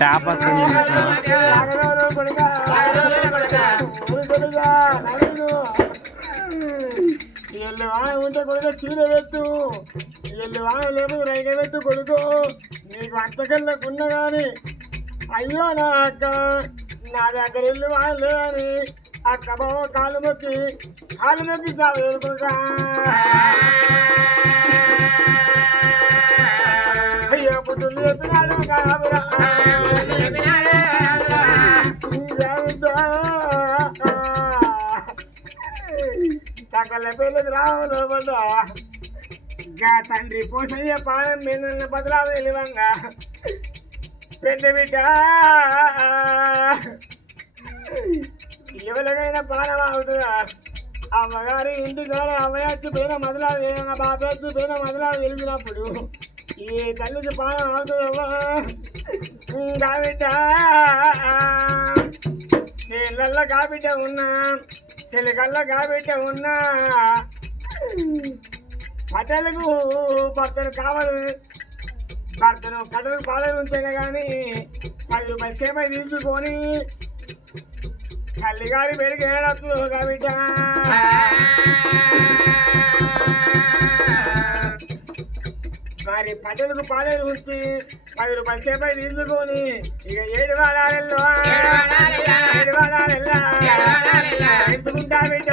Tap ఎల్లు వాన ఉంటే కొడుక చీర పెట్టు, ఎల్లు వాన లేకపోతే రైక పెట్టు కొడుకు. నీకు అంతకల్లాకున్నా కానీ అయ్యో నా అక్క నా దగ్గర ఎల్లు వాన లేదని అక్క బావ కాలు మొక్కి చావు కొడుక. అయ్యో పొద్దున్న చెప్పినాడు కాబరా సకల పిల్లలు రావడం తండ్రి పోసయ్య పానం మీద బదలాలు తెలివంగా పెద్ద బిడ్డ ఎవరికైనా పానం అవుతుందా? అమ్మగారి ఇంటి ద్వారా అమ్మయచ్చి పోయిన మొదలాలు తెలియగా బాబచ్చి పోయిన మొదలాలు తెలిసినప్పుడు ఈ తల్లికి పానం అవుతుందమ్మా. కాబిడ్డ చెల్లెల్ల కాబిడ్డ ఉన్నా చెల్లికల్లా కాబిడ్డ ఉన్నా పట్టలకు భర్తను కావాలి, భర్తను కట్టలకు పాలను ఉంచాను కానీ 10 రూపాయలు సేపై తీసుకొని తల్లిగారి పెరిగి ఏడప్పుడు కాబిడ్డ మరి పట్టలకు పాలను ఉంచి 10 రూపాయలు సేపై తీసుకొని ఇక 7 వారాలలో ఎత్తుకుంటా బిడ్డ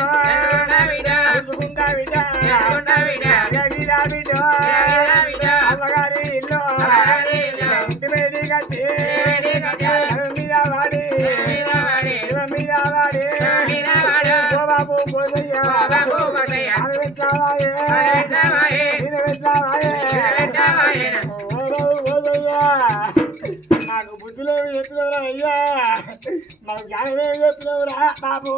అమ్మగారి ఇల్లు ఇంటి మీద కట్టి మీద వాడి బాబు నాకు బుద్ధిలేవి చెప్పినవరా అయ్యా, నాకు జ్ఞానమేమి చెప్పినవరా బాబు.